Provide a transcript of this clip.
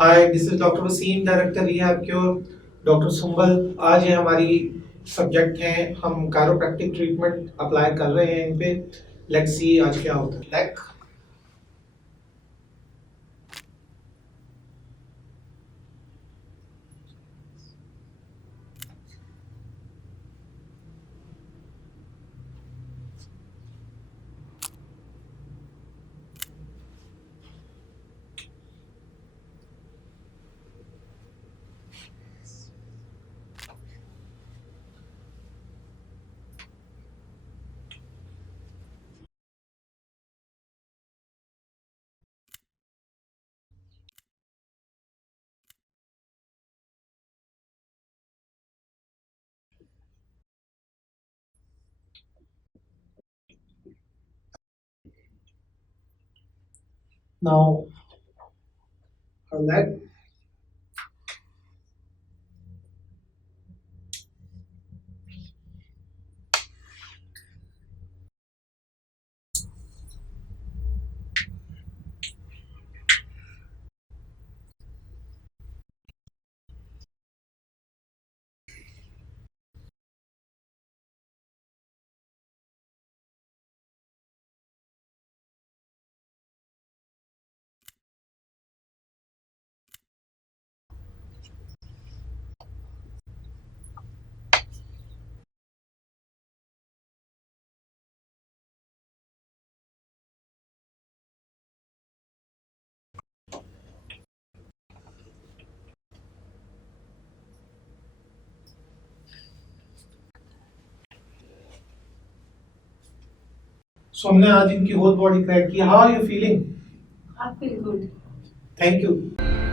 Hi, this is doctor Wasim, director rehab cure. Doctor Sumbal, आज ये हमारी सब्जेक्ट है। हम कायरोप्रैक्टिक ट्रीटमेंट अप्लाई कर रहे हैं इन पे। लेट्स सी आज क्या होता है। Neck, now her leg. So हमने आज इनकी होल बॉडी क्रैक की। How are you feeling? I feel good. Thank you.